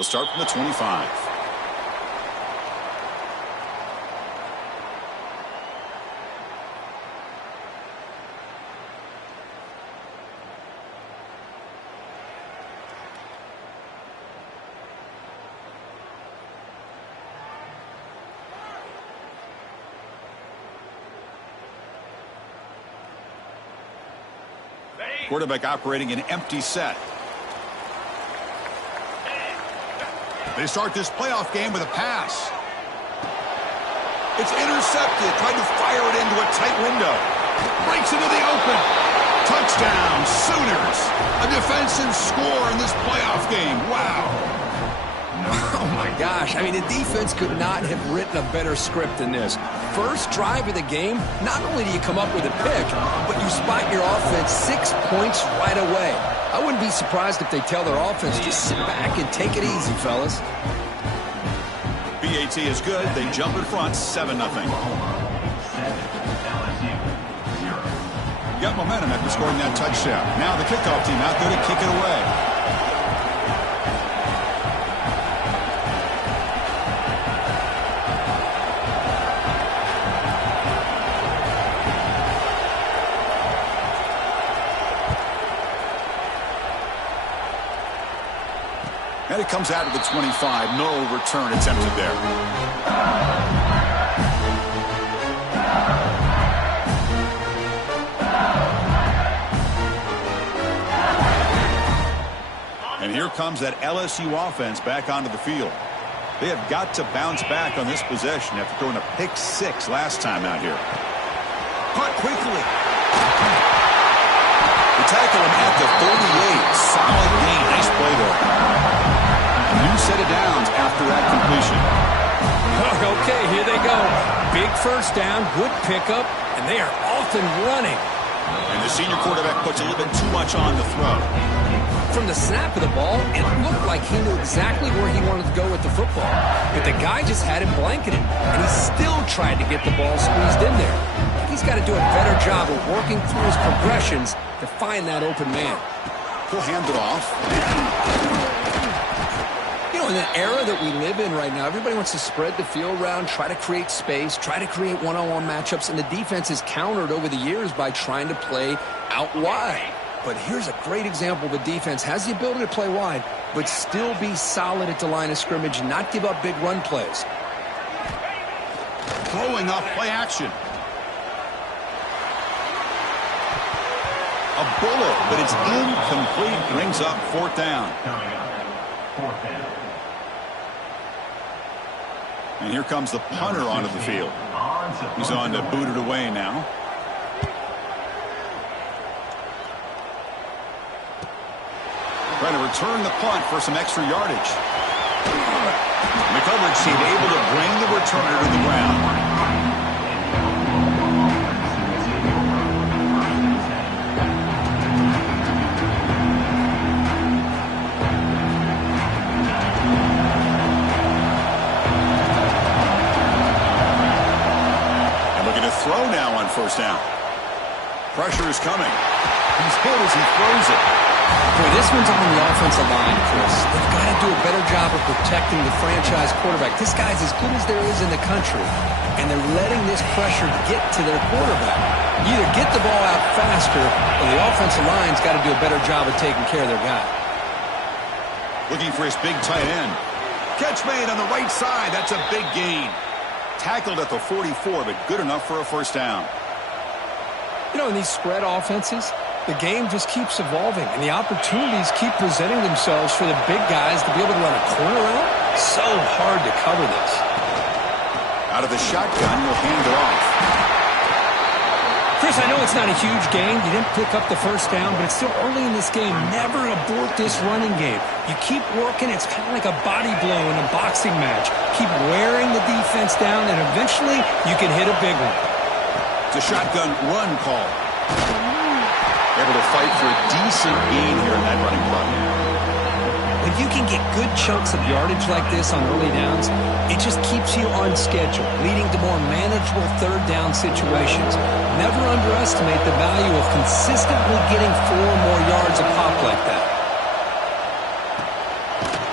They'll start from the 25. Quarterback operating an empty set. They start this playoff game with a pass. It's intercepted. Tried to fire it into a tight window. Breaks into the open. Touchdown, Sooners. A defensive score in this playoff game. Wow. Oh, my gosh. I mean, the defense could not have written a better script than this. First drive of the game, not only do you come up with a pick, but you spot your offense 6 points right away. I wouldn't be surprised if they tell their offense, just sit back and take it easy, fellas. BAT is good. They jump in front, 7-0. Got momentum after scoring that touchdown. Now the kickoff team out there to kick it away. And it comes out of the 25. No return attempted there. And here comes that LSU offense back onto the field. They have got to bounce back on this possession after throwing a pick 6 last time out here. Caught quickly. They tackle him at the 38. Solid gain. Nice play there. A new set of downs after that completion. Okay, here they go. Big first down, good pickup, and they are off and running. And the senior quarterback puts a little bit too much on the throw. From the snap of the ball, it looked like he knew exactly where he wanted to go with the football. But the guy just had him blanketed, and he still tried to get the ball squeezed in there. He's got to do a better job of working through his progressions to find that open man. He'll hand it off. In the era that we live in right now, everybody wants to spread the field around, try to create space, try to create one-on-one matchups, and the defense has countered over the years by trying to play out wide. But here's a great example. The defense has the ability to play wide, but still be solid at the line of scrimmage and not give up big run plays. Throwing off play action. A bullet, but it's incomplete. Brings up 4th down. And here comes the punter onto the field. He's on to boot it away now. Trying to return the punt for some extra yardage. The coverage team able to bring the returner to the ground. Throw now on 1st down. Pressure is coming. He's hit as he throws it. Boy, this one's on the offensive line, Chris. They've got to do a better job of protecting the franchise quarterback. This guy's as good as there is in the country, and they're letting this pressure get to their quarterback. You either get the ball out faster, or the offensive line's got to do a better job of taking care of their guy. Looking for his big tight end. Catch made on the right side. That's a big gain. Tackled at the 44, but good enough for a 1st down. You know, in these spread offenses, the game just keeps evolving, and the opportunities keep presenting themselves for the big guys to be able to run a corner out. So hard to cover this. Out of the shotgun, he'll hand it off. Chris, I know it's not a huge gain. You didn't pick up the 1st down, but it's still early in this game. Never abort this running game. You keep working. It's kind of like a body blow in a boxing match. Keep wearing the defense down, and eventually you can hit a big one. It's a shotgun run call. Able to fight for a decent gain here in that running play. When you can get good chunks of yardage like this on early downs, it just keeps you on schedule, leading to more manageable 3rd down situations. Never underestimate the value of consistently getting 4 or more yards a pop like that.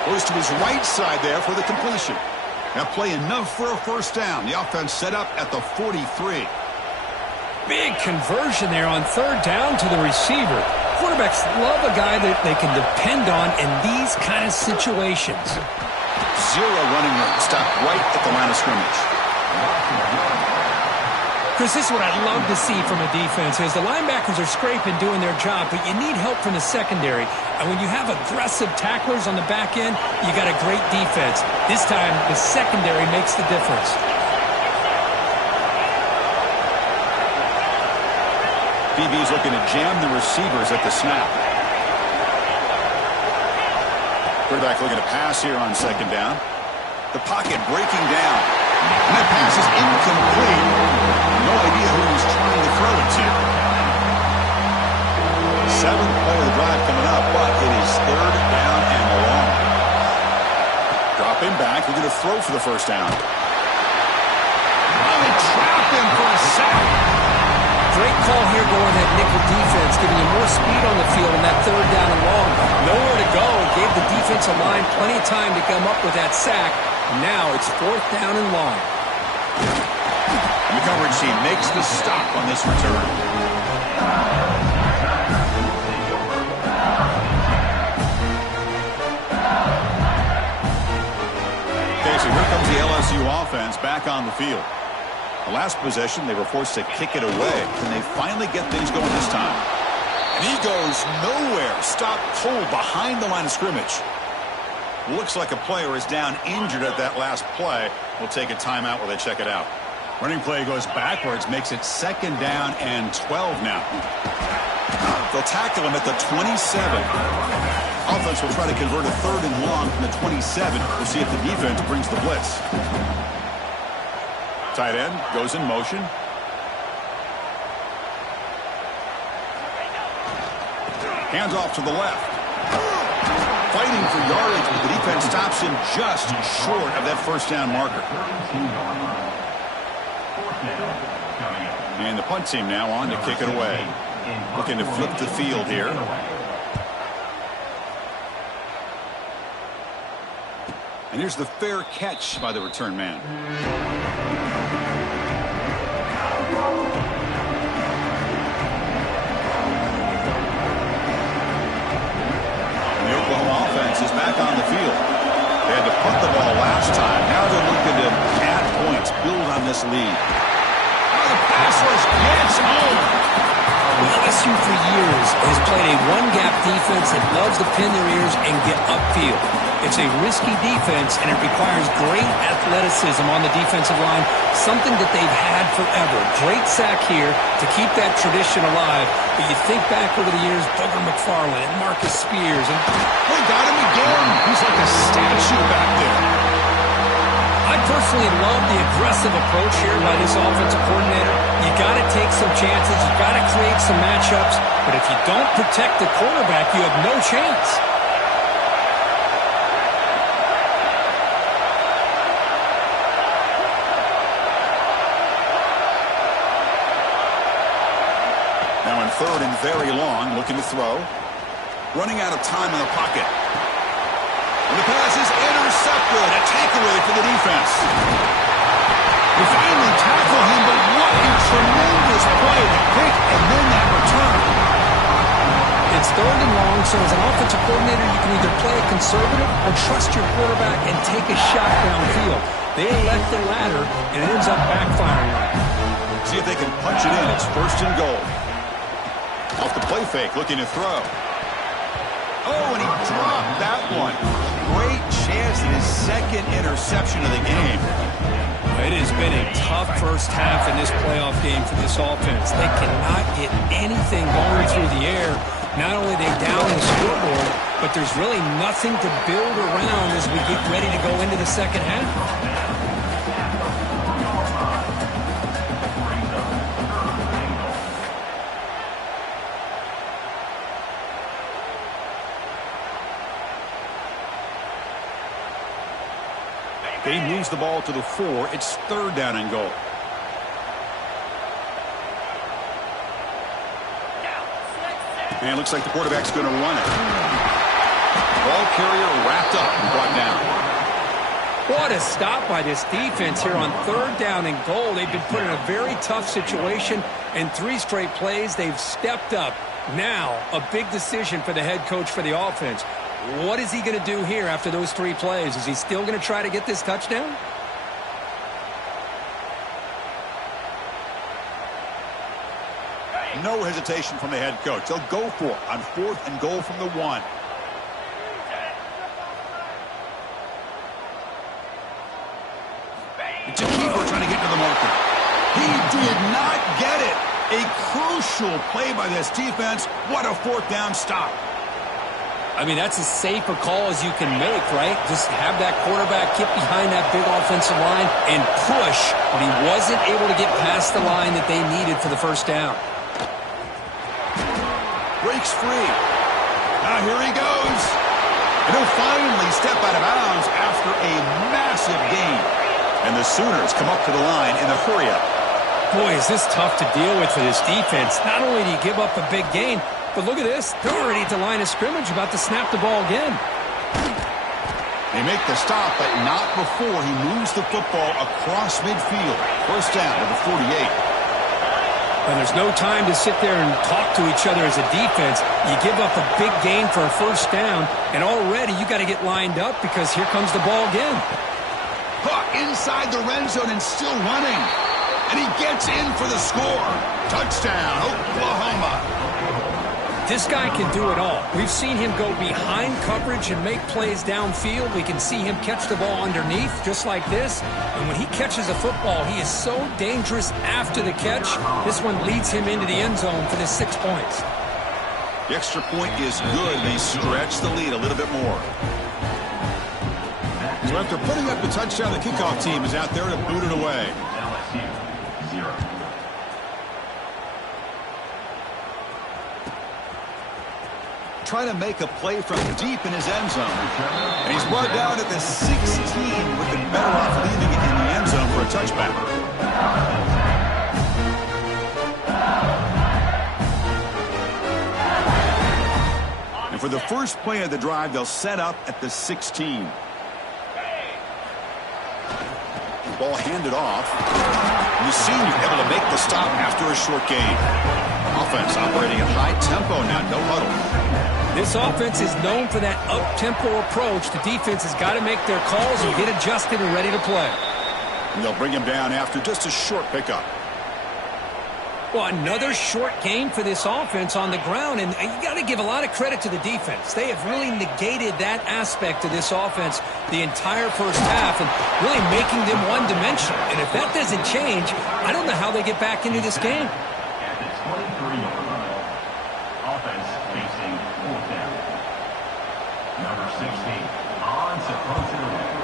Well, Goes to his right side there for the completion. That play enough for a first down. The offense set up at the 43. Big conversion there on third down to the receiver. Quarterbacks love a guy that they can depend on in these kind of situations. Zero running room. Stopped right at the line of scrimmage. Chris, this is what I'd love to see from a defense is the linebackers are scraping, doing their job, but you need help from the secondary. And when you have aggressive tacklers on the back end, you got a great defense. This time, the secondary makes the difference. BB's looking to jam the receivers at the snap. Quarterback looking to pass here on second down. The pocket breaking down. And that pass is incomplete. No idea who he's trying to throw it to. Seventh play of the drive coming up, but it is third down and long. Dropping back, looking to throw for the first down. Oh, they trap him for a sack. Great call here going that nickel defense, giving you more speed on the field on that third down and long. Nowhere to go. Gave the defensive line plenty of time to come up with that sack. Now it's fourth down and long. The coverage team makes the stop on this return. Okay, so here comes the LSU offense back on the field. The last possession, they were forced to kick it away. Can they finally get things going this time? And he goes nowhere. Stopped cold behind the line of scrimmage. Looks like a player is down injured at that last play. We'll take a timeout while they check it out. Running play goes backwards, makes it second down and 12 now. They'll tackle him at the 27. Offense will try to convert a third and long from the 27. We'll see if the defense brings the blitz. Tight end goes in motion. Hands off to the left. Fighting for yardage, but the defense stops him just short of that first down marker. And the punt team now on to kick it away. Looking to flip the field here. And here's the fair catch by the return man. The Oklahoma offense is back on the field. They had to punt the ball last time. Now they're looking to add points, build on this lead. Oh, the pass rush gets home. LSU for years has played a one-gap defense that loves to pin their ears and get upfield. It's a risky defense, and it requires great athleticism on the defensive line, something that they've had forever. Great sack here to keep that tradition alive. But you think back over the years, Booger McFarland and Marcus Spears. And they got him again. He's like a statue back there. I personally love the aggressive approach here by this offensive coordinator. You got to take some chances. You got to create some matchups. But if you don't protect the quarterback, you have no chance. Now in third and very long, looking to throw. Running out of time in the pocket. And the pass is intercepted. A takeaway for the defense. They finally tackle him, but what a tremendous play. The pick and then that return. It's third and long, so as an offensive coordinator, you can either play it conservative or trust your quarterback and take a shot downfield. They elect the latter, and it ends up backfiring. See if they can punch it in. It's first and goal. Off the play fake, looking to throw. Oh, and he dropped that one. Great chance at his second interception of the game. It has been a tough first half in this playoff game for this offense. They cannot get anything going through the air. Not only are they down the scoreboard, but there's really nothing to build around as we get ready to go into the second half. He moves the ball to the 4. It's third down and goal. And it looks like the quarterback's going to run it. ball carrier wrapped up and brought down. What a stop by this defense here on 3rd down and goal. They've been put in a very tough situation. In 3 straight plays, they've stepped up. Now, a big decision for the head coach for the offense. What is he going to do here after those 3 plays? Is he still going to try to get this touchdown? No hesitation from the head coach. They'll go for it on 4th and goal from the 1. It's a keeper trying to get to the marker. He did not get it. A crucial play by this defense. What a 4th down stop. I mean, that's as safe a call as you can make, right? Just have that quarterback get behind that big offensive line and push, but he wasn't able to get past the line that they needed for the 1st down. Breaks free. Now here he goes. And he'll finally step out of bounds after a massive gain. And the Sooners come up to the line in the hurry-up. Boy, is this tough to deal with for this defense. Not only do you give up a big gain, but look at this. They're already at the line of scrimmage, about to snap the ball again. They make the stop, but not before he moves the football across midfield. 1st down to the 48. And there's no time to sit there and talk to each other as a defense. You give up a big gain for a 1st down, and already you got to get lined up because here comes the ball again. Inside the red zone and still running. And he gets in for the score. Touchdown, Oklahoma. This guy can do it all. We've seen him go behind coverage and make plays downfield. We can see him catch the ball underneath just like this. And when he catches a football, he is so dangerous after the catch. This one leads him into the end zone for the 6 points. The extra point is good. They stretch the lead a little bit more. So after putting up the touchdown, the kickoff team is out there to boot it away. Trying to make a play from deep in his end zone. And he's brought down at the 16 with the better off leaving it in the end zone for a touchback. And for the first play of the drive, they'll set up at the 16. Ball handed off. The senior able to make the stop after a short gain. Offense operating at high tempo now, no huddle. This offense is known for that up-tempo approach. The defense has got to make their calls and get adjusted and ready to play. And they'll bring him down after just a short pickup. Well, another short game for this offense on the ground, and you got to give a lot of credit to the defense. They have really negated that aspect of this offense the entire 1st half and really making them one-dimensional. And if that doesn't change, I don't know how they get back into this game. At the 23-yard line, offense facing 4th down. Number 16, on to punt it away.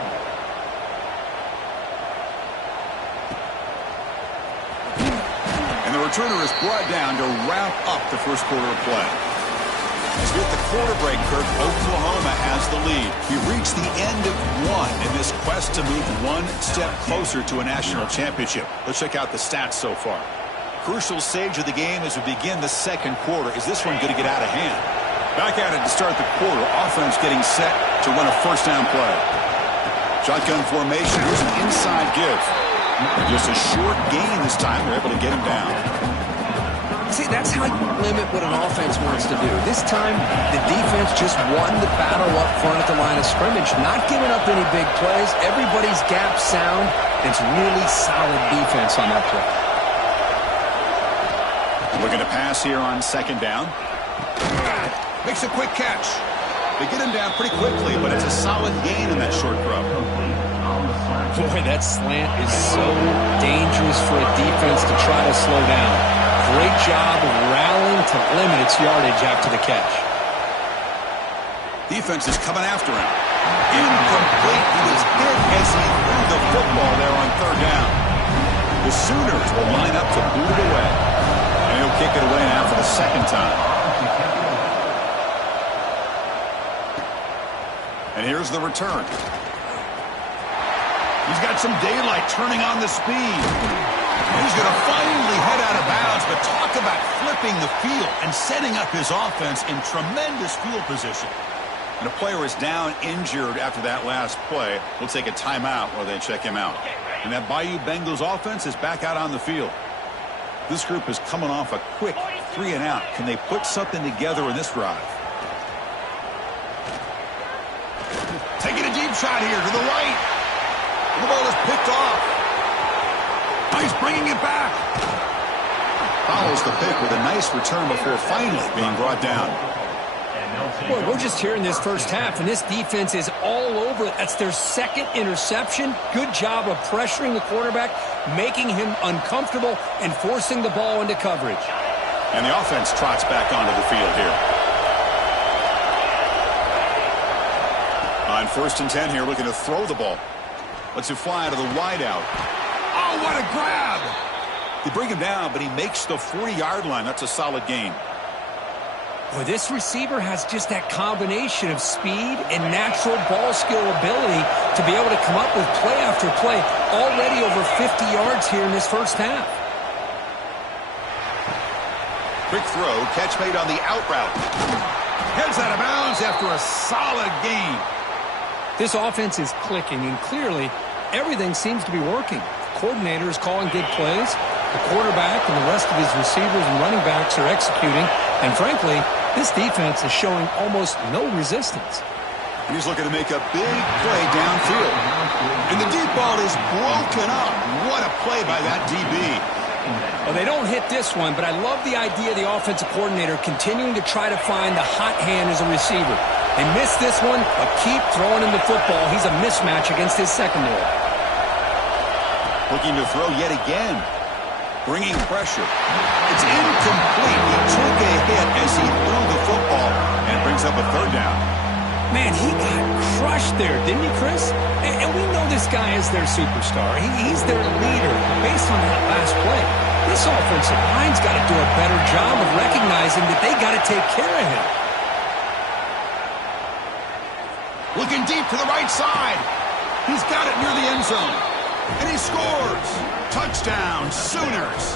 The returner is brought down to wrap up the 1st quarter of play. As we hit the quarter break, Kirk, Oklahoma has the lead. We reached the end of 1 in this quest to move 1 step closer to a national championship. Let's check out the stats so far. Crucial stage of the game as we begin the 2nd quarter. Is this one going to get out of hand? Back at it to start the quarter. Offense getting set to run a 1st down play. Shotgun formation. Here's an inside give. Just a short gain this time. They're able to get him down. See, that's how you limit what an offense wants to do. This time, the defense just won the battle up front at the line of scrimmage, not giving up any big plays. Everybody's gap sound. It's really solid defense on that play. Looking to pass here on 2nd down. Makes a quick catch. They get him down pretty quickly, but it's a solid gain in that short throw. Boy, that slant is so dangerous for a defense to try to slow down. Great job of rallying to limit its yardage after the catch. Defense is coming after him. Incomplete. He was hit as he threw the football there on 3rd down. The Sooners will line up to boot it away. And he'll kick it away now for the 2nd time. And here's the return. He's got some daylight turning on the speed. He's going to finally head out of bounds, but talk about flipping the field and setting up his offense in tremendous field position. And a player is down injured after that last play. We'll take a timeout while they check him out. And that Bayou Bengals offense is back out on the field. This group is coming off a quick 3 and out. Can they put something together in this drive? Taking a deep shot here to the right. The ball is picked off. He's bringing it back. Follows the pick with a nice return before finally being brought down. Boy, we're just here in this first half, and this defense is all over it. That's their second interception. Good job of pressuring the quarterback, making him uncomfortable, and forcing the ball into coverage. And the offense trots back onto the field here. On 1st and 10 here, looking to throw the ball. Lets it fly to the wideout. Oh, what a grab! They bring him down, but he makes the 40-yard line. That's a solid gain. Boy, this receiver has just that combination of speed and natural ball skill ability to be able to come up with play after play. Already over 50 yards here in this first half. Quick throw, catch made on the out route. Heads out of bounds after a solid gain. This offense is clicking, and clearly everything seems to be working. The coordinator is calling good plays. The quarterback and the rest of his receivers and running backs are executing. And frankly, this defense is showing almost no resistance. He's looking to make a big play downfield. And the deep ball is broken up. What a play by that DB. Well, they don't hit this one, but I love the idea of the offensive coordinator continuing to try to find the hot hand as a receiver. They missed this one, but keep throwing him the football. He's a mismatch against his secondary. Looking to throw yet again. Bringing pressure. It's incomplete. He took a hit as he threw the football and brings up a 3rd down. Man, he got crushed there, didn't he, Chris? And we know this guy is their superstar. He's their leader based on that last play. This offensive line's got to do a better job of recognizing that they got to take care of him. Looking deep to the right side. He's got it near the end zone. And he scores. Touchdown, Sooners.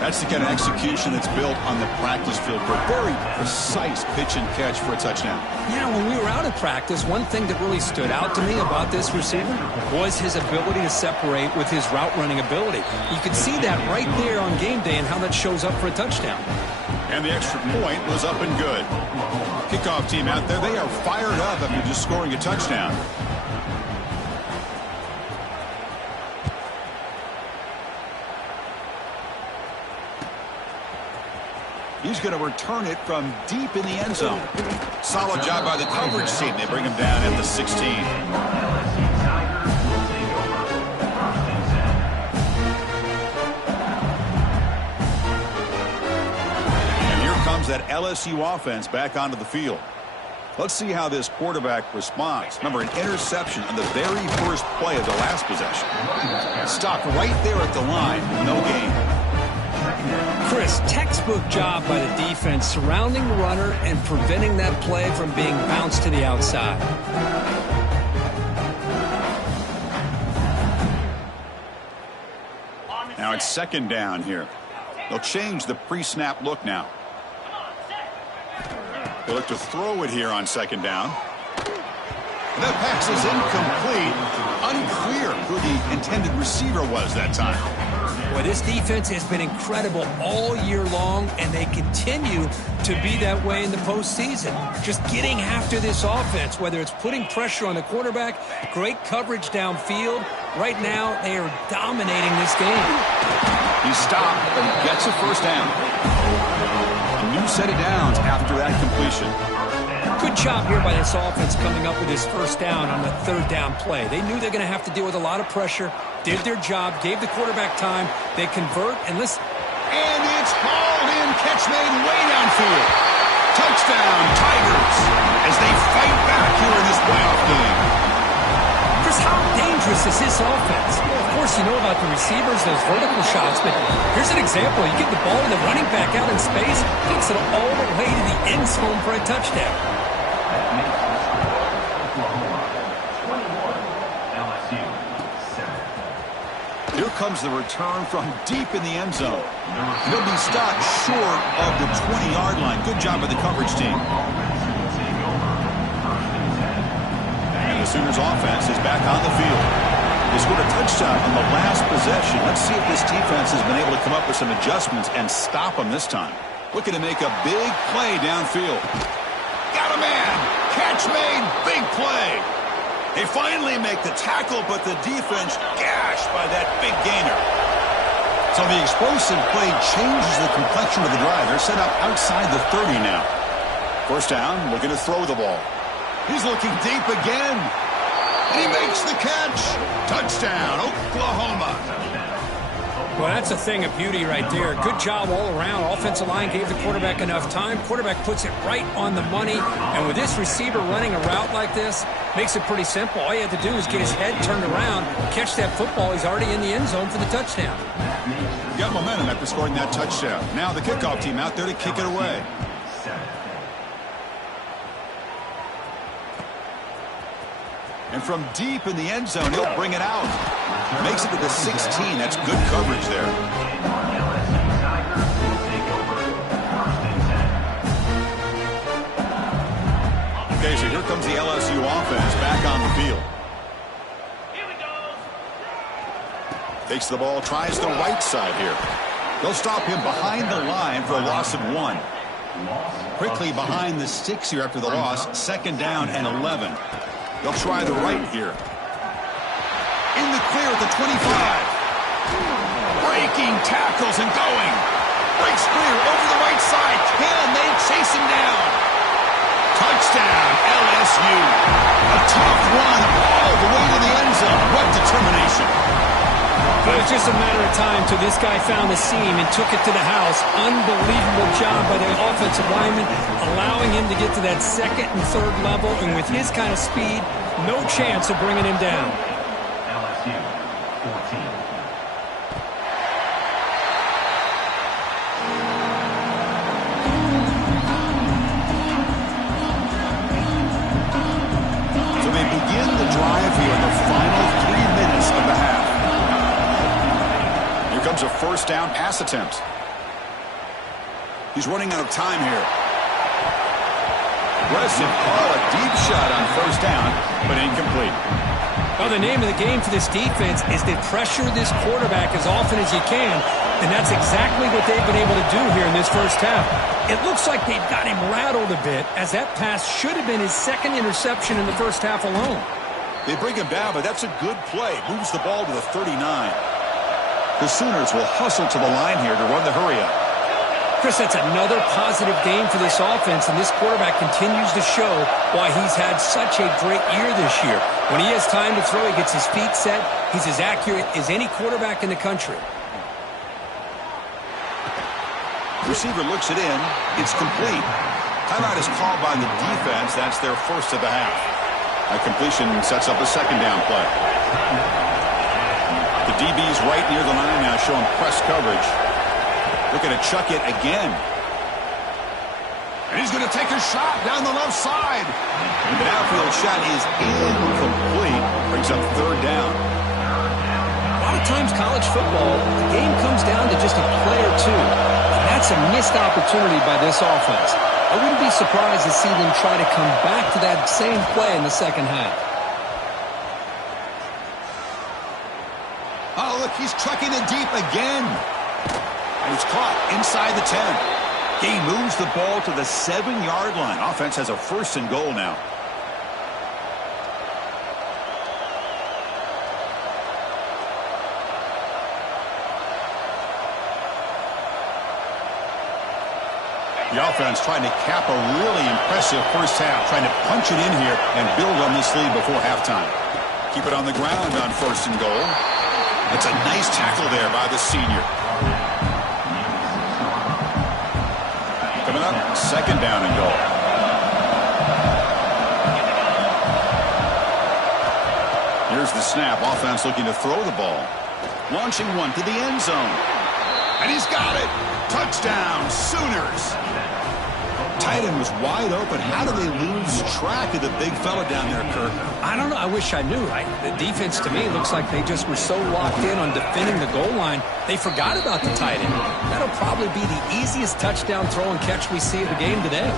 That's the kind of execution that's built on the practice field for a very precise pitch and catch for a touchdown. Yeah, when we were out of practice, one thing that really stood out to me about this receiver was his ability to separate with his route running ability. You could see that right there on game day and how that shows up for a touchdown. And the extra point was up and good. Kickoff team out there, they are fired up after just scoring a touchdown. He's going to return it from deep in the end zone. Solid job by the coverage team. They bring him down at the 16. And here comes that LSU offense back onto the field. Let's see how this quarterback responds. Remember, an interception on the very first play of the last possession. Stopped right there at the line. No gain. Chris, textbook job by the defense surrounding the runner and preventing that play from being bounced to the outside. Now it's 2nd down here. They'll change the pre-snap look now. They look to throw it here on 2nd down. That pass is incomplete. Unclear who the intended receiver was that time. Well, this defense has been incredible all year long, and they continue to be that way in the postseason. Just getting after this offense, whether it's putting pressure on the quarterback, great coverage downfield. Right now, they are dominating this game. He stopped, but he gets a 1st down. A new set of downs after that completion. Good job here by this offense coming up with his 1st down on the 3rd down play. They knew they're going to have to deal with a lot of pressure, did their job, gave the quarterback time. They convert, and listen. And it's hauled in, catch made way downfield. Touchdown, Tigers, as they fight back here in this playoff game. Chris, how dangerous is this offense? Well, of course, you know about the receivers, those vertical shots, but here's an example. You get the ball and the running back out in space, takes it all the way to the end zone for a touchdown. Here comes the return from deep in the end zone. He'll be stopped short of the 20-yard line. Good job by the coverage team. Sooners offense is back on the field. They scored a touchdown on the last possession. Let's see if this defense has been able to come up with some adjustments and stop them this time. Looking to make a big play downfield. Got a man. Catch made. Big play. They finally make the tackle, but the defense gashed by that big gainer. So the explosive play changes the complexion of the drive. They're set up outside the 30 now. First down, looking to throw the ball. He's looking deep again. And he makes the catch. Touchdown, Oklahoma. Well, that's a thing of beauty right there. Good job all around. Offensive line gave the quarterback enough time. Quarterback puts it right on the money. And with this receiver running a route like this, makes it pretty simple. All you have to do is get his head turned around, catch that football. He's already in the end zone for the touchdown. Got momentum after scoring that touchdown. Now the kickoff team out there to kick it away. And from deep in the end zone, he'll bring it out. Makes it to the 16. That's good coverage there. Okay, so here comes the LSU offense back on the field. Takes the ball, tries the right side here. They'll stop him behind the line for a loss of 1. Quickly behind the 6 here after the loss. Second down and 11. They'll try the right here. In the clear at the 25. Breaking tackles and going. Breaks clear over the right side. Can they chase him down? Touchdown, LSU. A tough run all the way to the end zone. What determination. But it was just a matter of time till this guy found the seam and took it to the house. Unbelievable job by the offensive lineman, allowing him to get to that second and third level. And with his kind of speed, no chance of bringing him down. LSU 14. So they begin the drive here in the final 3 minutes of the half. Here comes a first down pass attempt. He's running out of time here. Aggressive call, a deep shot on first down, but incomplete. Well, the name of the game for this defense is to pressure this quarterback as often as you can, and that's exactly what they've been able to do here in this first half. It looks like they've got him rattled a bit, as that pass should have been his second interception in the first half alone. They bring him down, but that's a good play. Moves the ball to the 39. The Sooners will hustle to the line here to run the hurry-up. Chris, that's another positive game for this offense, and this quarterback continues to show why he's had such a great year this year. When he has time to throw, he gets his feet set. He's as accurate as any quarterback in the country. Receiver looks it in. It's complete. Timeout is called by the defense. That's their first of the half. A completion sets up a second down play. The DB's right near the line now, showing press coverage. Looking to chuck it again. And he's going to take a shot down the left side. The outfield shot is incomplete. Brings up third down. A lot of times college football, the game comes down to just a play or two. And that's a missed opportunity by this offense. I wouldn't be surprised to see them try to come back to that same play in the second half. Oh, look, he's trucking it deep again. And it's caught inside the 10. He moves the ball to the 7-yard line. Offense has a first and goal now. The offense trying to cap a really impressive first half, trying to punch it in here and build on this lead before halftime. Keep it on the ground on first and goal. It's a nice tackle there by the senior. Coming up, second down and goal. Here's the snap. Offense looking to throw the ball. Launching one to the end zone. And he's got it. Touchdown, Sooners. Tight end was wide open. How do they lose track of the big fella down there, Kirk? I don't know. I wish I knew. The defense, to me, looks like they just were so locked in on defending the goal line, they forgot about the tight end. That'll probably be the easiest touchdown throw and catch we see of the game today.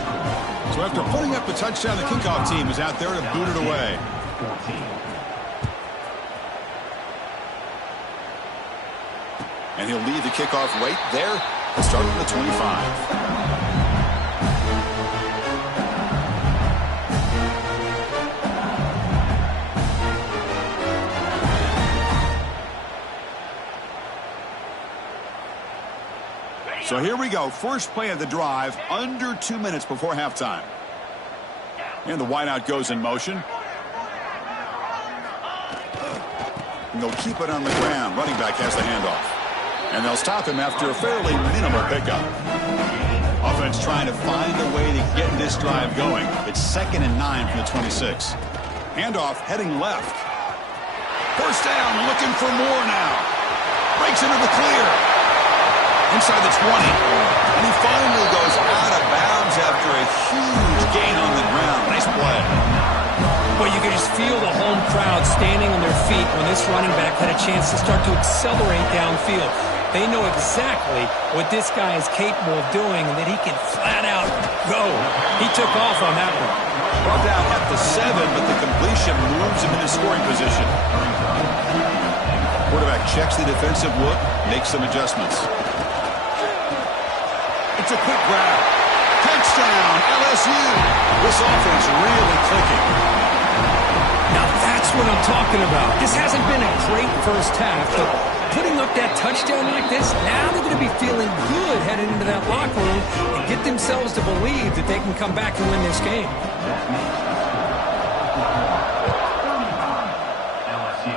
So after putting up the touchdown, the kickoff team is out there to boot it away. 14. And he'll lead the kickoff right there and start from the 25. So here we go. First play of the drive, under 2 minutes before halftime. And the wideout goes in motion. And they'll keep it on the ground. Running back has the handoff. And they'll stop him after a fairly minimal pickup. Offense trying to find a way to get this drive going. It's 2nd and 9 from the 26. Handoff heading left. First down, looking for more now. Breaks into the clear. Inside the 20. And he finally goes out of bounds after a huge gain on the ground. Nice play. Well, you can just feel the home crowd standing on their feet when this running back had a chance to start to accelerate downfield. They know exactly what this guy is capable of doing and that he can flat out go. He took off on that one. Brought down at the 7, but the completion moves him into scoring position. Quarterback checks the defensive look, makes some adjustments. It's a quick grab. Touchdown, LSU. This offense really clicking. Now that's what I'm talking about. This hasn't been a great first half, but putting up that touchdown like this, now they're going to be feeling good heading into that locker room and get themselves to believe that they can come back and win this game. LSU,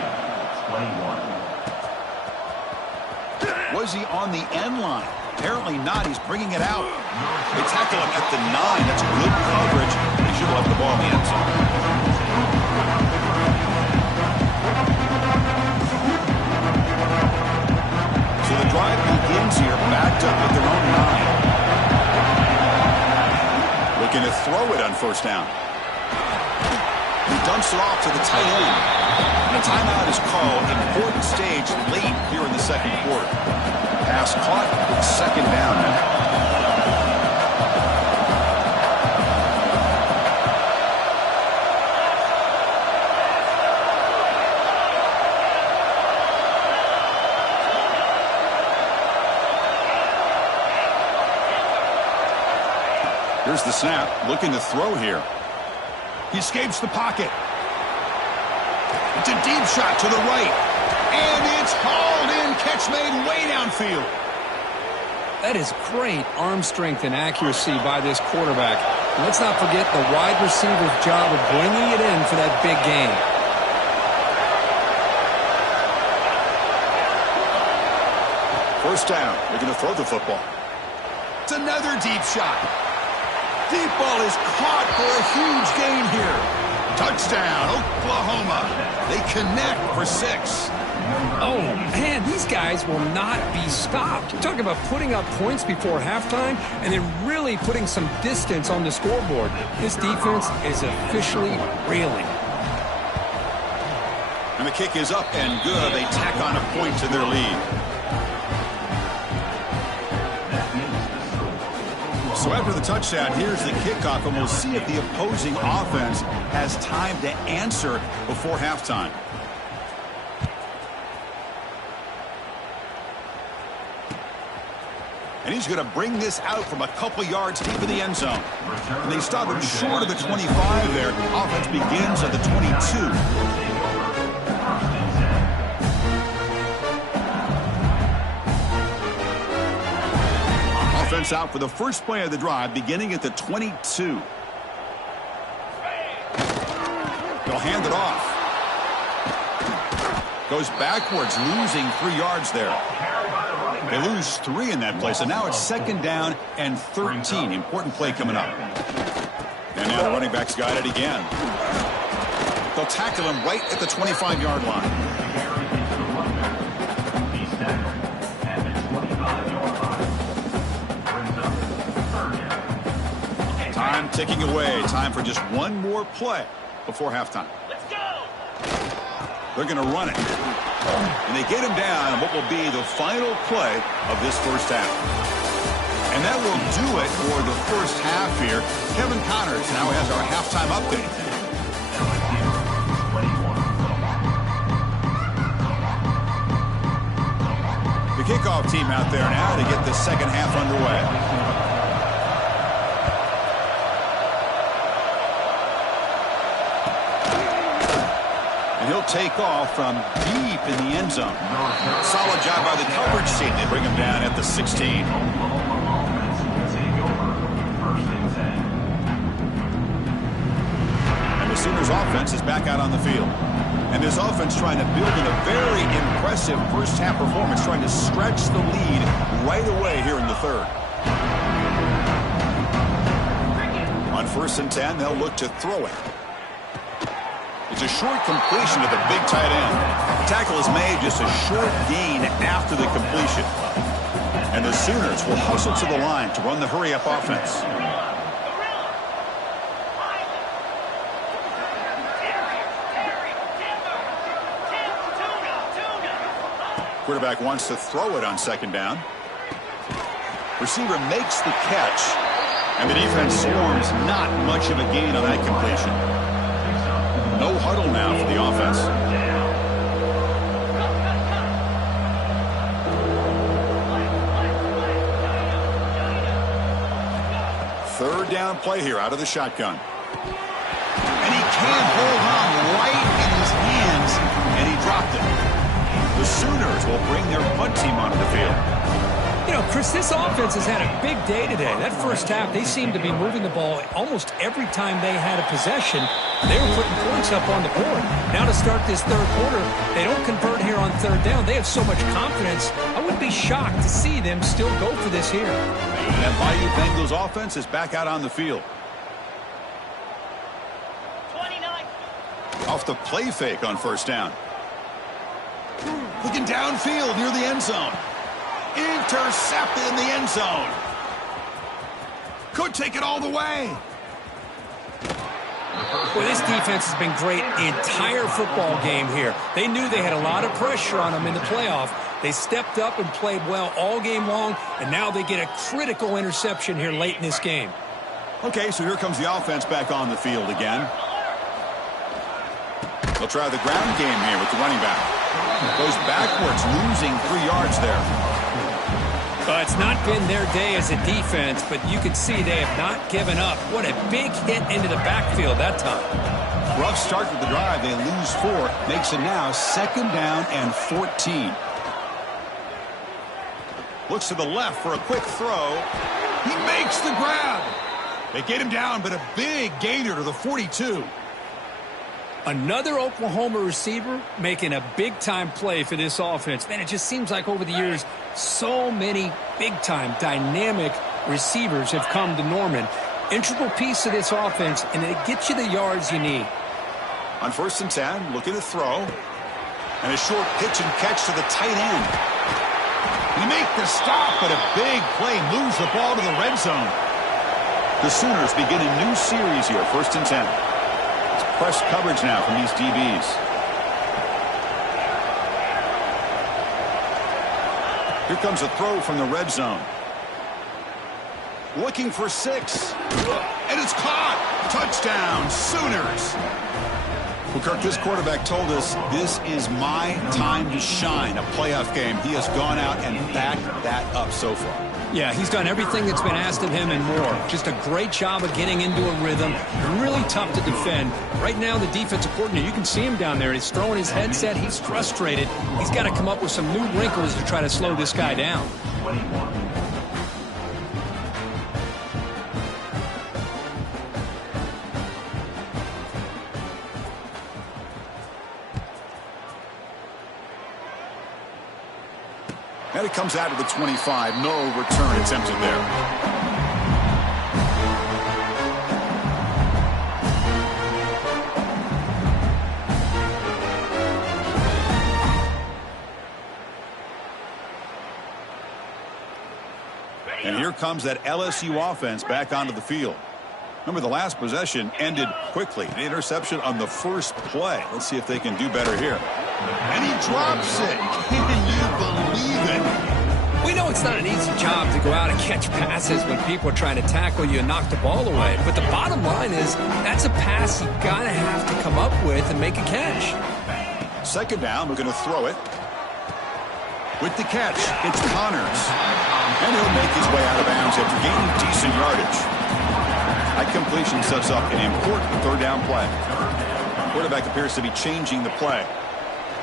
21. Was he on the end line? Apparently not. He's bringing it out. They tackle him at the 9. That's good coverage. They should have left the ball in the end zone. So the drive begins here, backed up at their own 9. Looking to throw it on first down. He dumps it off to the tight end. And a timeout is called. Important stage late here in the second quarter. Pass caught with 2nd down now. Here's the snap, looking to throw here. He escapes the pocket. It's a deep shot to the right. And it's hauled in. Catch made way downfield. That is great arm strength and accuracy by this quarterback. And let's not forget the wide receiver's job of bringing it in for that big gain. First down. Looking to throw the football. It's another deep shot. Deep ball is caught for a huge gain here. Touchdown, Oklahoma. They connect for 6. Oh, man, these guys will not be stopped. You're talking about putting up points before halftime and then really putting some distance on the scoreboard. This defense is officially reeling. And the kick is up and good. They tack on a point to their lead. So after the touchdown, here's the kickoff, and we'll see if the opposing offense has time to answer before halftime. And he's going to bring this out from a couple yards deep in the end zone. And they stop him short of the 25 there. Offense begins at the 22. Offense out for the first play of the drive, beginning at the 22. They'll hand it off. Goes backwards, losing 3 yards there. They lose 3 in that play, so now it's 2nd down and 13. Important play coming up. And now the running back's got it again. They'll tackle him right at the 25-yard line. Time ticking away. Time for just one more play before halftime. Let's go! They're going to run it. And they get him down on what will be the final play of this first half. And that will do it for the first half here. Kevin Connors now has our halftime update. kickoff team out there now to get the second half underway. And he'll take off from deep in the end zone. Solid job by the coverage team. They bring him down at the 16. And the Sooners offense is back out on the field. And this offense trying to build in a very impressive first half performance, trying to stretch the lead right away here in the third. On 1st and 10, they'll look to throw it. It's a short completion to the big tight end. The tackle is made, just a short gain after the completion. And the Sooners will hustle to the line to run the hurry-up offense. Quarterback wants to throw it on 2nd down. Receiver makes the catch, and the defense swarms. Not much of a gain on that completion. No huddle now for the offense. 3rd down play here out of the shotgun. And he can't hold on right in his hands, and he dropped it. The Sooners will bring their punt team onto the field. You know, Chris, this offense has had a big day today. That first half, they seemed to be moving the ball almost every time they had a possession. They were putting points up on the board. Now to start this third quarter, they don't convert here on 3rd down. They have so much confidence. I wouldn't be shocked to see them still go for this here. That Bayou Bengals offense is back out on the field. 29. Off the play fake on 1st down. Looking downfield near the end zone. Intercepted in the end zone. Could take it all the way. Well, this defense has been great the entire football game here. They knew they had a lot of pressure on them in the playoff. They stepped up and played well all game long, and now they get a critical interception here late in this game. Okay, so here comes the offense back on the field again. They'll try the ground game here with the running back. Goes backwards, losing 3 yards there. It's not been their day as a defense, but you can see they have not given up. What a big hit into the backfield that time. Rough start to the drive. They lose 4. Makes it now 2nd down and 14. Looks to the left for a quick throw. He makes the grab. They get him down, but a big gainer to the 42. Another Oklahoma receiver making a big-time play for this offense. Man, it just seems like over the years, so many big-time, dynamic receivers have come to Norman. Integral piece of this offense, and it gets you the yards you need. On 1st and 10, looking to throw. And a short pitch and catch to the tight end. He make the stop, but a big play moves the ball to the red zone. The Sooners begin a new series here, 1st and 10. It's press coverage now from these DBs. Here comes a throw from the red zone. Looking for 6. And it's caught. Touchdown, Sooners. Well, Kirk, this quarterback told us this is my time to shine, a playoff game. He has gone out and backed that up so far. Yeah, he's done everything that's been asked of him and more. Just a great job of getting into a rhythm. Really tough to defend. Right now, the defensive coordinator, you can see him down there. He's throwing his headset. He's frustrated. He's got to come up with some new wrinkles to try to slow this guy down. And it comes out of the 25. No return attempted there. And here comes that LSU offense back onto the field. Remember, the last possession ended quickly. An interception on the first play. Let's see if they can do better here. And he drops it. Can you believe it? We know it's not an easy job to go out and catch passes when people are trying to tackle you and knock the ball away. But the bottom line is that's a pass you got to have to come up with and make a catch. 2nd down, we're going to throw it. With the catch, it's Connors. And he'll make his way out of bounds after gaining decent yardage. That completion sets up an important third down play. Quarterback appears to be changing the play.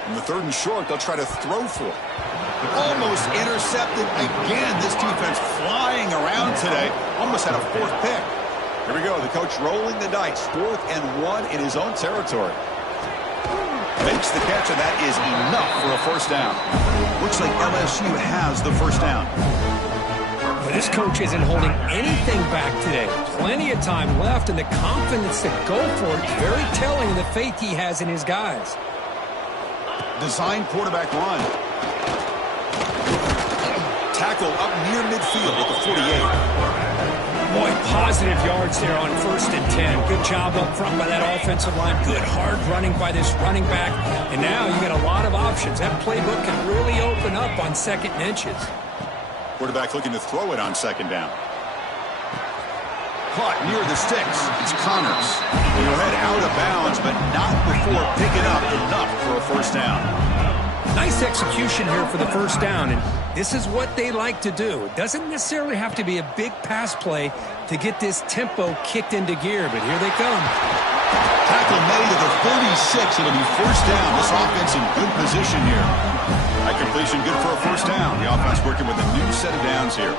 In the 3rd and short, they'll try to throw for it. Almost intercepted again. This defense flying around today. Almost had a 4th pick. Here we go. The coach rolling the dice. 4th and 1 in his own territory. Makes the catch, and that is enough for a 1st down. Looks like LSU has the 1st down. But this coach isn't holding anything back today. Plenty of time left, and the confidence to go for it is very telling of the faith he has in his guys. Design quarterback run. Tackle up near midfield at the 48. Boy, positive yards there on 1st and 10. Good job up front by that offensive line. Good hard running by this running back. And now you got a lot of options. That playbook can really open up on 2nd and inches. Quarterback looking to throw it on 2nd down. Caught near the sticks. It's Connors. He'll head out of bounds, but not before picking up enough for a 1st down. Nice execution here for the 1st down, and this is what they like to do. It doesn't necessarily have to be a big pass play to get this tempo kicked into gear, but here they come. Tackle made to the 36. It'll be 1st down. This offense in good position here. That completion good for a 1st down. The offense working with a new set of downs here.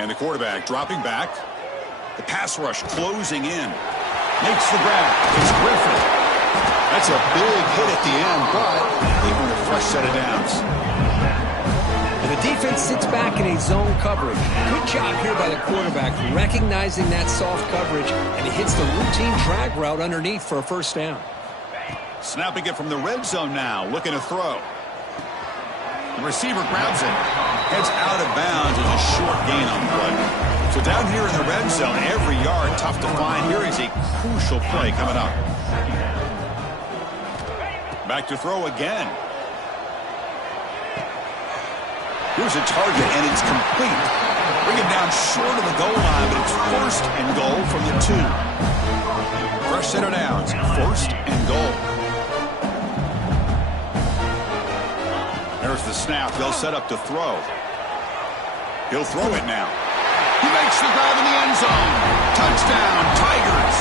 And the quarterback dropping back. The pass rush closing in. Makes the grab. It's Griffin. That's a big hit at the end, but they want a fresh set of downs. And the defense sits back in a zone coverage. Good job here by the quarterback, recognizing that soft coverage, and he hits the routine drag route underneath for a 1st down. Snapping it from the red zone now, looking to throw. The receiver grabs it, heads out of bounds as a short gain on the play. So down here in the red zone, every yard tough to find. Here is a crucial play coming up. Back to throw again. Here's a target, and it's complete. Bring him down short of the goal line, but it's 1st and goal from the 2. Fresh set of downs, 1st and goal. There's the snap. They'll set up to throw. He'll throw it now. He makes the grab in the end zone. Touchdown, Tigers.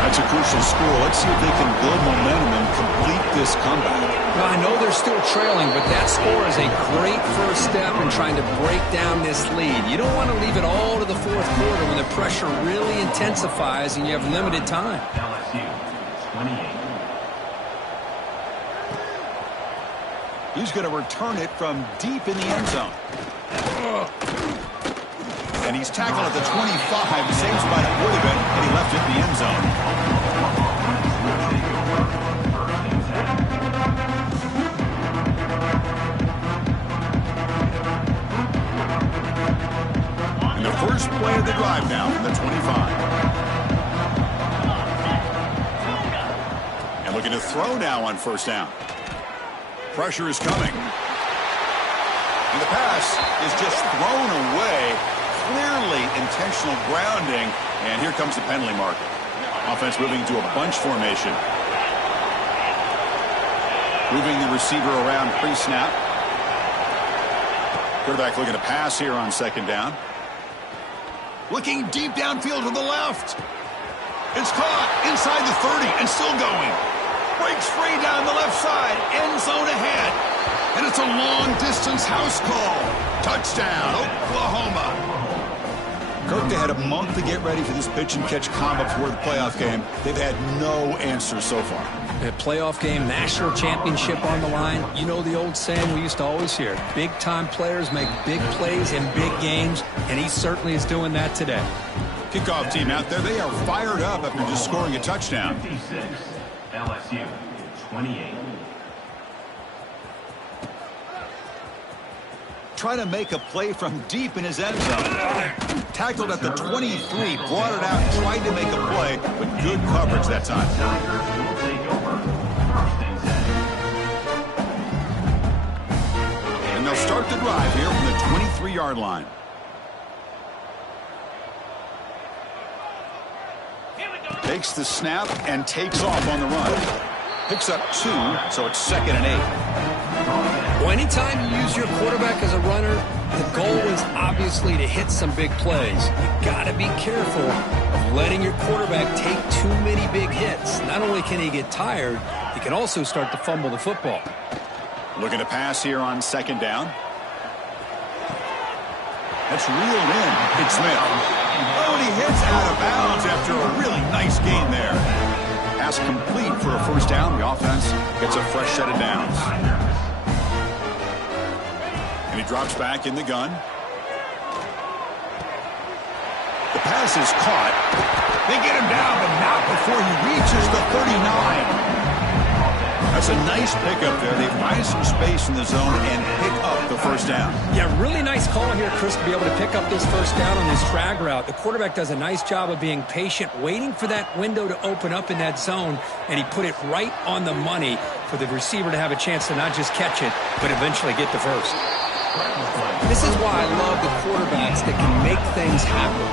That's a crucial score. Let's see if they can build momentum and complete this comeback. Well, I know they're still trailing, but that score is a great 1st step in trying to break down this lead. You don't want to leave it all to the 4th quarter when the pressure really intensifies and you have limited time. LSU 28. He's going to return it from deep in the end zone. And he's tackled at the 25. The same spot it would have been, and he left it in the end zone. And the first play of the drive now from the 25. And looking to throw now on 1st down. Pressure is coming. And the pass is just thrown away. Clearly intentional grounding, and here comes the penalty marker. Offense moving to a bunch formation. Moving the receiver around pre-snap. Quarterback looking to pass here on 2nd down. Looking deep downfield to the left. It's caught inside the 30 and still going. Breaks free down the left side. End zone ahead. And it's a long-distance house call. Touchdown, Oklahoma. Kirk, they had a month to get ready for this pitch-and-catch combo before the playoff game. They've had no answers so far. A playoff game, national championship on the line. You know the old saying we used to always hear. Big-time players make big plays in big games, and he certainly is doing that today. Kickoff team out there, they are fired up after just scoring a touchdown. 56. LSU 28. Trying to make a play from deep in his end zone. Tackled at the 23, brought it out, tried to make a play, but good coverage that time. Tigers will take over 1st and 10. And they'll start the drive here from the 23-yard line. Takes the snap and takes off on the run. Picks up 2, so it's 2nd and 8. Well, anytime you use your quarterback as a runner, the goal is obviously to hit some big plays. You got to be careful of letting your quarterback take too many big hits. Not only can he get tired, he can also start to fumble the football. Looking to pass here on 2nd down. That's reeled in. It's Smith. Oh, and he hits out of bounds after a really nice gain there. Pass complete for a 1st down. The offense gets a fresh set of downs. And he drops back in the gun. The pass is caught. They get him down, but not before he reaches the 39. That's a nice pickup there. They find some space in the zone and pick up the 1st down. Yeah, really nice call here, Chris, to be able to pick up this 1st down on this drag route. The quarterback does a nice job of being patient, waiting for that window to open up in that zone, and he put it right on the money for the receiver to have a chance to not just catch it, but eventually get the 1st. This is why I love the quarterbacks that can make things happen.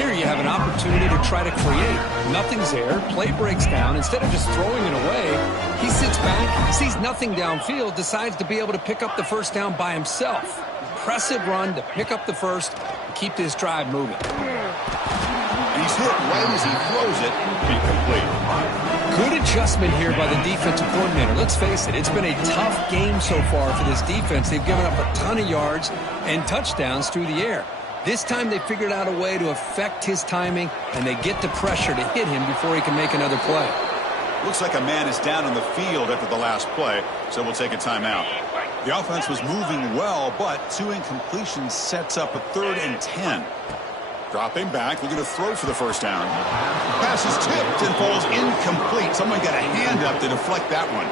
Here you have an opportunity to try to create. Nothing's there. Play breaks down. Instead of just throwing it away, he sits back, sees nothing downfield, decides to be able to pick up the 1st down by himself. Impressive run to pick up the 1st and keep this drive moving. He's hit right as he throws it. Incomplete. Good adjustment here by the defensive coordinator. Let's face it, it's been a tough game so far for this defense. They've given up a ton of yards and touchdowns through the air. This time they figured out a way to affect his timing, and they get the pressure to hit him before he can make another play. Looks like a man is down on the field after the last play, so we'll take a timeout. The offense was moving well, but 2 incompletions sets up a 3rd and 10. Dropping back, looking to throw for the 1st down. Pass is tipped and falls incomplete. Someone got a hand up to deflect that one.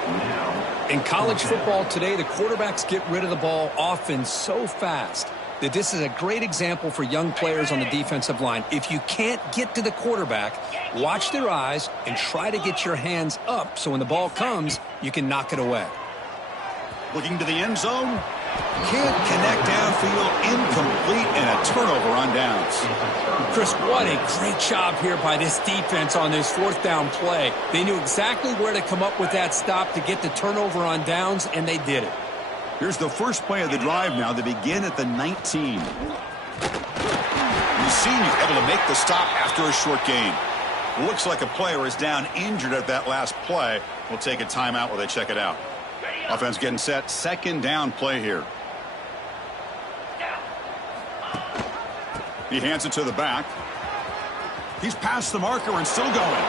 In college football today, the quarterbacks get rid of the ball often so fast that this is a great example for young players on the defensive line. If you can't get to the quarterback, watch their eyes and try to get your hands up so when the ball comes, you can knock it away. Looking to the end zone. Can't connect downfield. Incomplete and a turnover on downs. Chris, what a great job here by this defense on this 4th down play. They knew exactly where to come up with that stop to get the turnover on downs, and they did it. Here's the first play of the drive now. They begin at the 19. The senior able to make the stop after a short gain. Looks like a player is down injured at that last play. We'll take a timeout while they check it out. Offense getting set. 2nd down play here. He hands it to the back. He's past the marker and still going.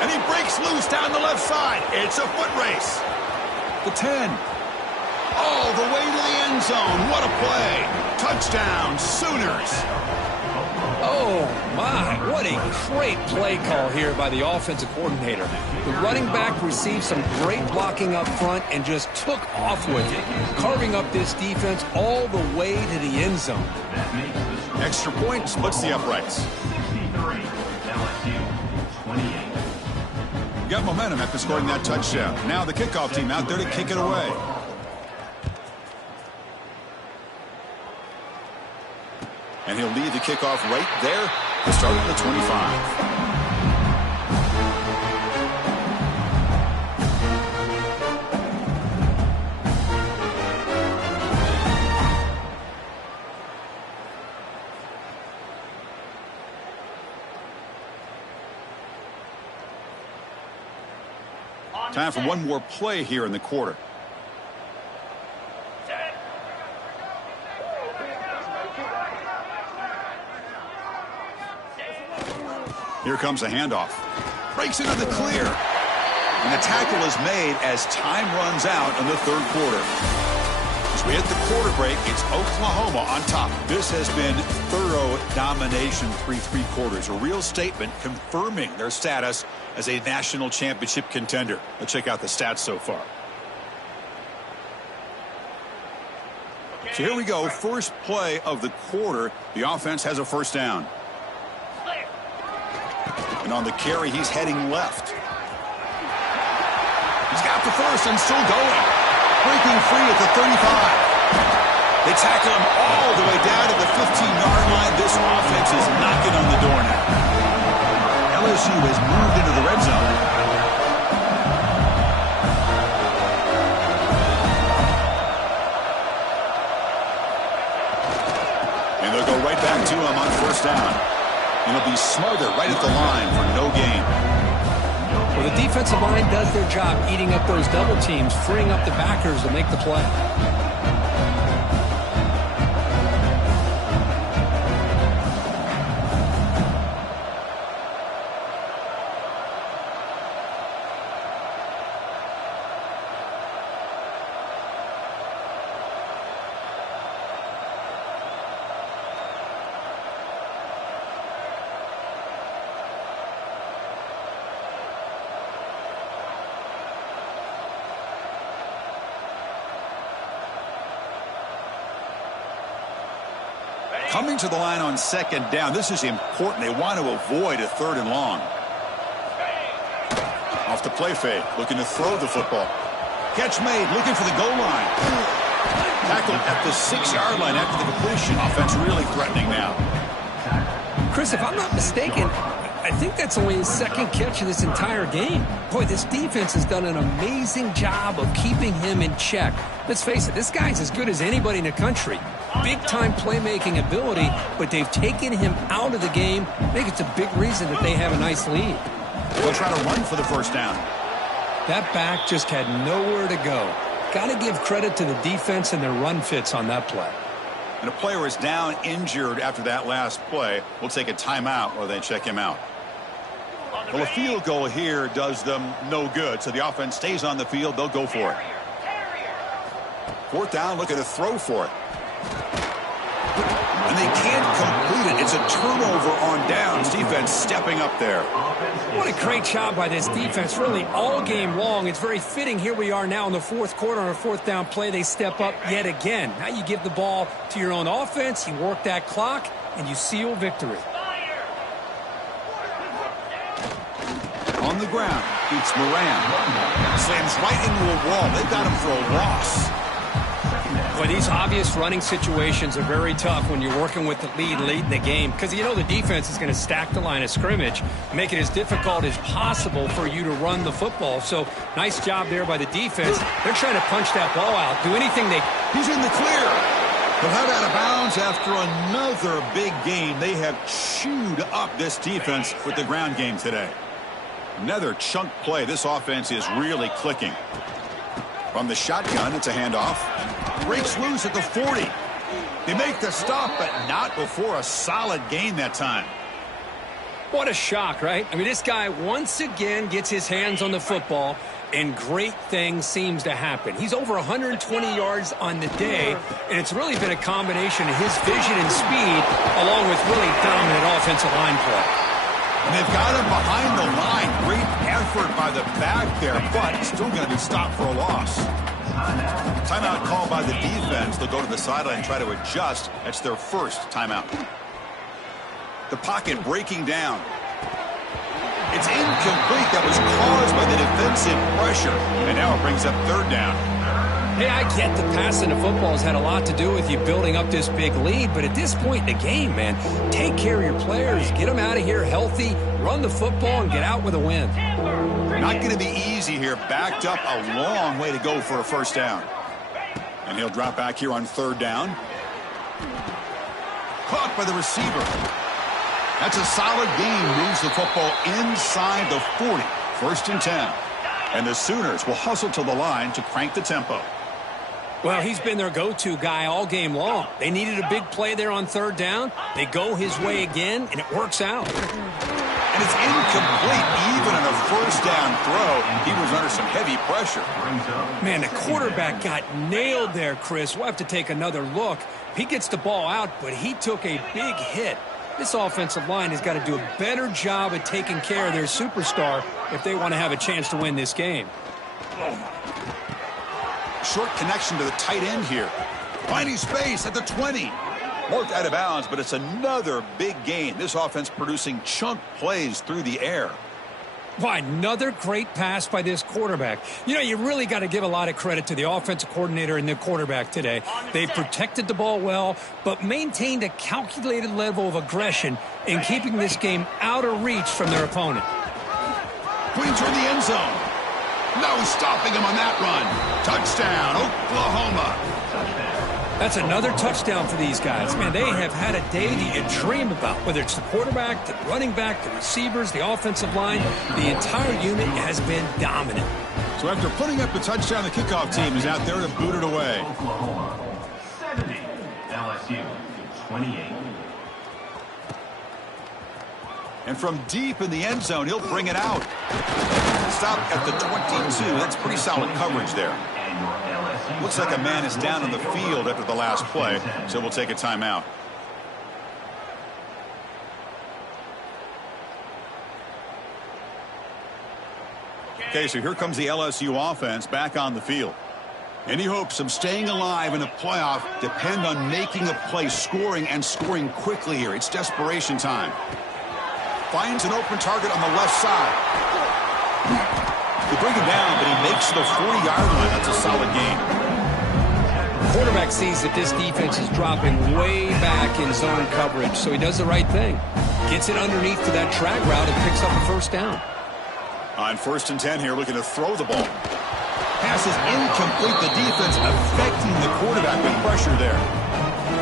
And he breaks loose down the left side. It's a foot race. The 10. All the way to the end zone. What a play. Touchdown, Sooners. Oh, my. What a great play call here by the offensive coordinator. The running back received some great blocking up front and just took off with it, carving up this defense all the way to the end zone. Extra point splits the uprights. 63, LSU 28. Got momentum after scoring that touchdown. Now the kickoff team out there to kick it away. And he'll lead the kickoff right there to start at the 25. Time for one more play here in the quarter. Here comes a handoff. Breaks into the clear. And the tackle is made as time runs out in the 3rd quarter. As we hit the quarter break, it's Oklahoma on top. This has been thorough domination through 3 quarters. A real statement confirming their status as a national championship contender. Let's check out the stats so far. So here we go. First play of the quarter. The offense has a 1st down. And on the carry, he's heading left. He's got the 1st and still going. Breaking free at the 35. They tackle him all the way down to the 15-yard line. This offense is knocking on the door now. LSU has moved into the red zone. And they'll go right back to him on first down. And he'll be smothered right at the line for no gain. Well, the defensive line does their job eating up those double teams, freeing up the backers to make the play. Coming to the line on second down. This is important. They want to avoid a third and long. Off the play fake. Looking to throw the football. Catch made. Looking for the goal line. Tackled at the 6-yard line after the completion. Offense really threatening now. Chris, if I'm not mistaken, I think that's only his second catch of this entire game. Boy, this defense has done an amazing job of keeping him in check. Let's face it, this guy's as good as anybody in the country. Big-time playmaking ability, but they've taken him out of the game. I think it's a big reason that they have a nice lead. They'll try to run for the first down. That back just had nowhere to go. Got to give credit to the defense and their run fits on that play. And a player is down injured after that last play. We'll take a timeout or they check him out. Well, a field goal here does them no good, so the offense stays on the field. They'll go for it. Fourth down, looking to throw for it. And they can't complete it. It's a turnover on downs. Defense stepping up there. What a great job by this defense, really, all game long. It's very fitting. Here we are now in the fourth quarter on a fourth down play. They step up yet again. Now you give the ball to your own offense, you work that clock, and you seal victory. On the ground, beats Moran. Slams right into a wall. They've got him for a loss. Well, these obvious running situations are very tough when you're working with the lead late in the game because you know the defense is going to stack the line of scrimmage, make it as difficult as possible for you to run the football. So nice job there by the defense. They're trying to punch that ball out, do anything they... He's in the clear. But head out of bounds after another big game. They have chewed up this defense with the ground game today. Another chunk play. This offense is really clicking. From the shotgun, it's a handoff. Breaks loose at the 40. They make the stop, but not before a solid gain that time. What a shock, right? I mean, this guy once again gets his hands on the football, and great things seems to happen. He's over 120 yards on the day, and it's really been a combination of his vision and speed, along with really dominant offensive line play. And they've got him behind the line. Great effort by the back there, but still going to be stopped for a loss. Timeout called by the defense. They'll go to the sideline and try to adjust. That's their first timeout. The pocket breaking down. It's incomplete. That was caused by the defensive pressure. And now it brings up third down. Hey, I get the passing of football has had a lot to do with you building up this big lead, but at this point in the game, man, take care of your players, get them out of here healthy, run the football, and get out with a win. Not going to be easy here. Backed up a long way to go for a first down. And he'll drop back here on third down. Caught by the receiver. That's a solid gain. Moves the football inside the 40. First and 10. And the Sooners will hustle to the line to crank the tempo. Well, he's been their go-to guy all game long. They needed a big play there on third down. They go his way again, and it works out. And it's incomplete. Even on a first down throw, he was under some heavy pressure. Man, the quarterback got nailed there, Chris. We'll have to take another look. He gets the ball out, but he took a big hit. This offensive line has got to do a better job at taking care of their superstar if they want to have a chance to win this game. Short connection to the tight end here. Finding space at the 20. Marked out of bounds, but it's another big gain. This offense producing chunk plays through the air. Why, another great pass by this quarterback. You know, you really got to give a lot of credit to the offensive coordinator and the quarterback today. They protected the ball well, but maintained a calculated level of aggression in keeping this game out of reach from their opponent. Putting toward the end zone. No stopping him on that run. Touchdown, Oklahoma. That's another touchdown for these guys. Man, they have had a day that you dream about, whether it's the quarterback, the running back, the receivers, the offensive line. The entire unit has been dominant. So after putting up the touchdown, the kickoff team is out there to boot it away. Oklahoma 70, LSU 28. And from deep in the end zone, he'll bring it out. Stop at the 22. That's pretty solid coverage there. Looks like a man is down on the field after the last play, so we'll take a timeout. Okay, so here comes the LSU offense back on the field. Any hopes of staying alive in a playoff depend on making a play, scoring, and scoring quickly here. It's desperation time. Finds an open target on the left side. They bring him down, but he makes the 40-yard line. That's a solid gain. Quarterback sees that this defense is dropping way back in zone coverage, so he does the right thing. Gets it underneath to that drag route and picks up a first down. On 1st and 10 here, looking to throw the ball. Pass is incomplete. The defense affecting the quarterback with pressure there.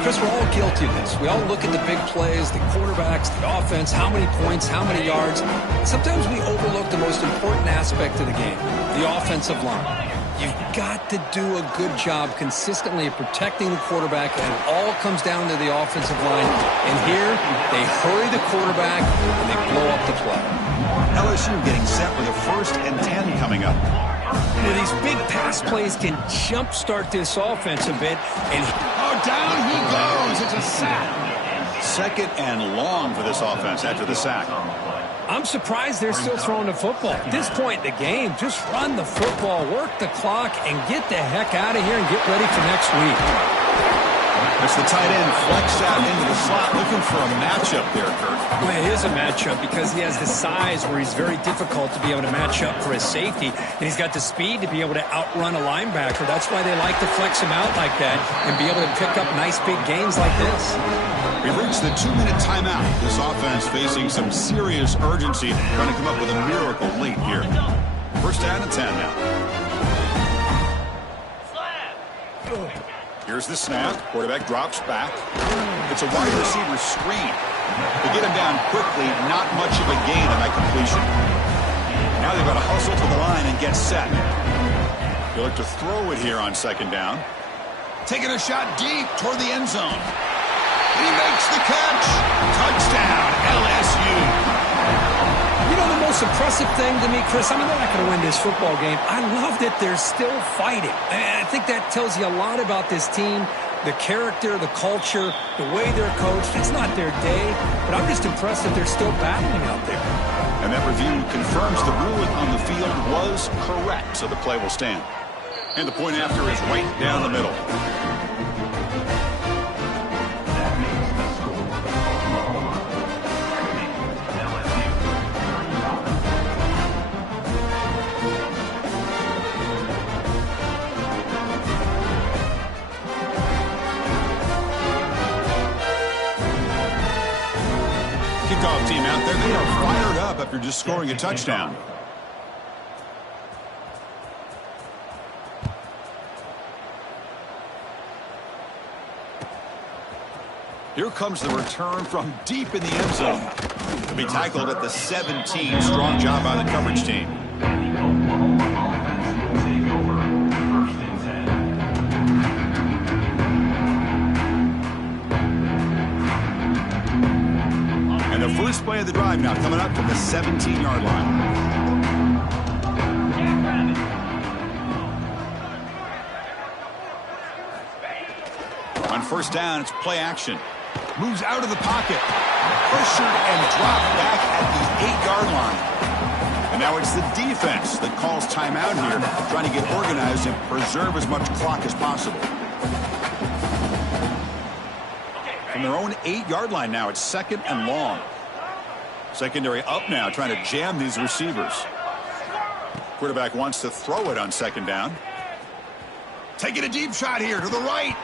Chris, we're all guilty of this. We all look at the big plays, the quarterbacks, the offense, how many points, how many yards. Sometimes we overlook the most important aspect of the game, the offensive line. You've got to do a good job consistently of protecting the quarterback, and it all comes down to the offensive line. And here, they hurry the quarterback, and they blow up the play. LSU getting set with a 1st and 10 coming up. Well, these big pass plays can jumpstart this offense a bit. And down he goes. It's a sack. 2nd and long for this offense after the sack. I'm surprised they're still throwing the football. At this point in the game, just run the football, work the clock, and get the heck out of here and get ready for next week. That's the tight end flex out into the slot, looking for a matchup there, Kurt. Well, it is a matchup because he has the size where he's very difficult to be able to match up for his safety, and he's got the speed to be able to outrun a linebacker. That's why they like to flex him out like that and be able to pick up nice big gains like this. We've reached the 2-minute timeout. This offense facing some serious urgency, trying to come up with a miracle late here. 1st down and 10 now. Here's the snap. Quarterback drops back. It's a wide receiver screen. They get him down quickly. Not much of a gain on that completion. Now they've got to hustle to the line and get set. They'll look to throw it here on 2nd down. Taking a shot deep toward the end zone. He makes the catch. Touchdown, LSU. You know, the most impressive thing to me, Chris, I mean, they're not going to win this football game. I love that they're still fighting. And I think that tells you a lot about this team, the character, the culture, the way they're coached. It's not their day, but I'm just impressed that they're still battling out there. And that review confirms the ruling on the field was correct, so the play will stand. And the point after is right down the middle. Kickoff team out there, they are fired up after just scoring a touchdown. Here comes the return from deep in the end zone. To be tackled at the 17. Strong job by the coverage team. And the first play of the drive now coming up from the 17-yard line. On 1st down, it's play action. Moves out of the pocket. Pressured and dropped back at the 8-yard line. And now it's the defense that calls timeout here, trying to get organized and preserve as much clock as possible. From their own 8-yard line now, it's 2nd and long. Secondary up now, trying to jam these receivers. Quarterback wants to throw it on 2nd down. Taking a deep shot here to the right.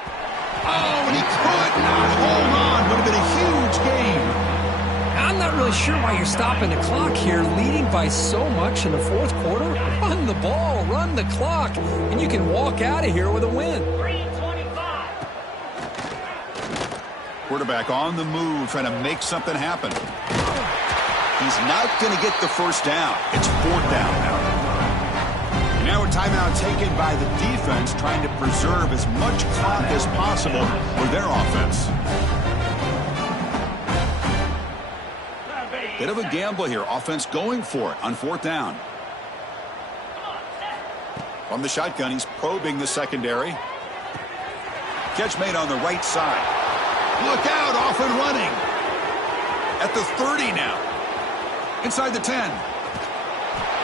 Oh, and he could not hold on. Would have been a huge gain. I'm not really sure why you're stopping the clock here, leading by so much in the 4th quarter. Run the ball, run the clock, and you can walk out of here with a win. Quarterback on the move, trying to make something happen. He's not going to get the first down. It's 4th down now. Now a timeout taken by the defense, trying to preserve as much clock as possible for their offense. Bit of a gamble here. Offense going for it on 4th down. From the shotgun, he's probing the secondary. Catch made on the right side. Look out, off and running. At the 30 now. Inside the 10.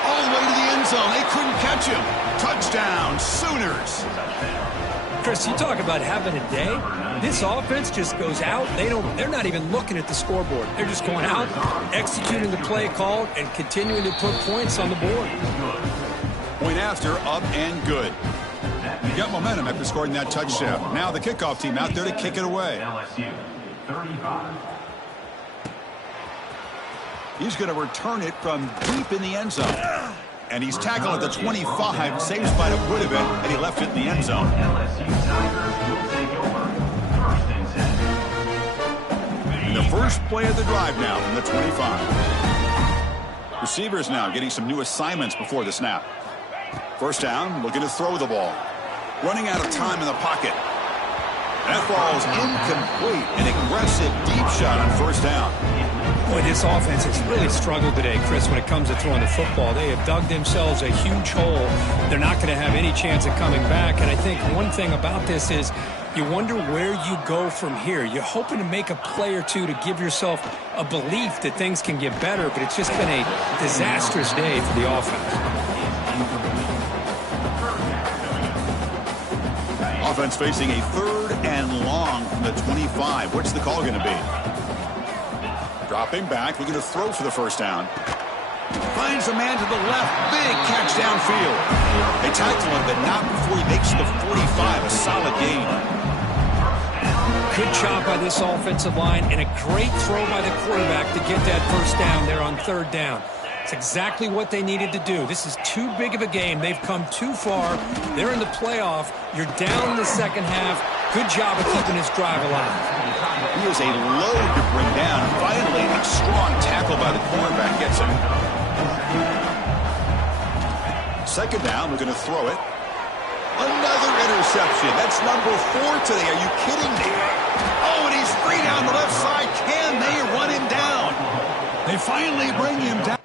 All the way to the end zone. They couldn't catch him. Touchdown, Sooners. Chris, you talk about having a day. This offense just goes out. They're not even looking at the scoreboard. They're just going out, executing the play called, and continuing to put points on the board. Point after, up and good. You got momentum after scoring that touchdown. Now the kickoff team out there to kick it away. LSU 35. He's going to return it from deep in the end zone. And he's tackled at the 25. Same spot it would have been, and he left it in the end zone. LSU Tigers will take over. 1st and 10. The first play of the drive now from the 25. Receivers now getting some new assignments before the snap. 1st down, looking to throw the ball. Running out of time in the pocket. That ball's incomplete. An aggressive deep shot on 1st down. Boy, this offense has really struggled today, Chris, when it comes to throwing the football. They have dug themselves a huge hole. They're not going to have any chance of coming back. And I think one thing about this is you wonder where you go from here. You're hoping to make a play or two to give yourself a belief that things can get better, but it's just been a disastrous day for the offense. Offense facing a 3rd and long from the 25. What's the call going to be? Dropping back, looking to throw for the 1st down. Finds a man to the left. Big catch downfield. They tackle him, but not before he makes the 45. A solid gain. Good job by this offensive line and a great throw by the quarterback to get that 1st down there on 3rd down. It's exactly what they needed to do. This is too big of a game. They've come too far. They're in the playoff. You're down in the 2nd half. Good job of keeping this drive alive. He is a load to bring down. Finally, a strong tackle by the cornerback gets him. 2nd down, we're going to throw it. Another interception. That's number 4 today. Are you kidding me? Oh, and he's free down the left side. Can they run him down? They finally bring him down